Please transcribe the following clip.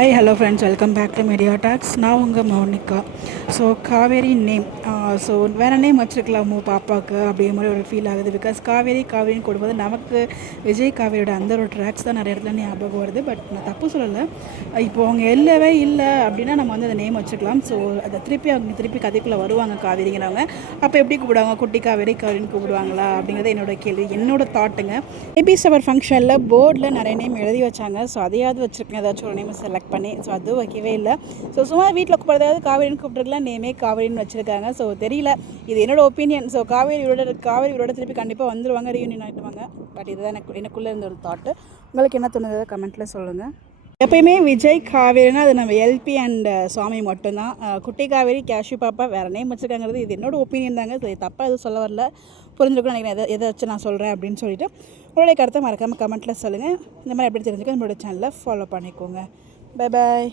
Hi hello friends, welcome back to media talks. நான் உங்கள் Mounika. So Kaveri name, so வேறு name வச்சுருக்கலாமோ பாப்பாவுக்கு அப்படிங்கிற மாதிரி ஒரு ஃபீல் ஆகுது. பிகாஸ் காவேரின்னு கொடுக்கும்போது நமக்கு விஜய் காவேரியோட அந்த ஒரு ட்ராக்ஸ் தான் நிறைய இடத்துல ஞாபகம் வருது. பட் நான் தப்பு சொல்லலை. இப்போது அவங்க இல்லவே இல்லை அப்படின்னா நம்ம வந்து அந்த நேம் வச்சுக்கலாம். ஸோ அதை திருப்பி கதைக்குள்ளே வருவாங்க காவேரிங்கிறவங்க. அப்போ எப்படி கூப்பிடுவாங்க? குட்டி காவேரின்னு கூப்பிடுவாங்களா அப்படிங்கிறது என்னோட கேள்வி, என்னோட தாட்டுங்க. பேபி ஷவர் ஃபங்க்ஷனில் போர்டில் நிறைய நேம் எழுதி வச்சாங்க. ஸோ அதையாவது வச்சுருக்கேன், ஏதாச்சும் ஒரு நேம் செலக்ட் பண்ணி. ஸோ அதுவும் வைக்கவே இல்லை. ஸோ சும்மா வீட்டில் கூப்பிட்றதாவது காவேரின்னு கூப்பிட்ருக்கலாம், நேமே காவேரின்னு வச்சுருக்காங்க. ஸோ தெரியல, இது என்னோட ஒப்பீனியன். ஸோ காவேரியோட திருப்பி கண்டிப்பாக வந்துடுவாங்க, ரீயூனியன் ஆகிடுவாங்க. பட் இதுதான் எனக்குள்ளே இருந்த ஒரு தாட்டு. உங்களுக்கு என்ன தோணுது கமெண்ட்டில் சொல்லுங்கள். எப்பயுமே விஜய் காவேரினா அது நம்ம எல்பி அண்ட் சுவாமி மட்டும்தான். குட்டி காவேரி கேஷ்யூ பாப்பா வேறு நேம் வச்சுருக்காங்கிறது இது என்னோட ஒப்பீனியன் தாங்க. ஸோ தப்பாக எதுவும் சொல்ல வரல, புரிஞ்சுக்கணும் நினைக்கிறேன். எதை வச்சு நான் சொல்கிறேன் அப்படின்னு சொல்லிட்டு உங்களுடைய கருத்தை மறக்காமல் கமெண்ட்டில் சொல்லுங்கள். இந்த மாதிரி எப்படி தெரிஞ்சுக்க நம்மளோட சேனலை ஃபாலோ பண்ணிக்கோங்க. Bye bye.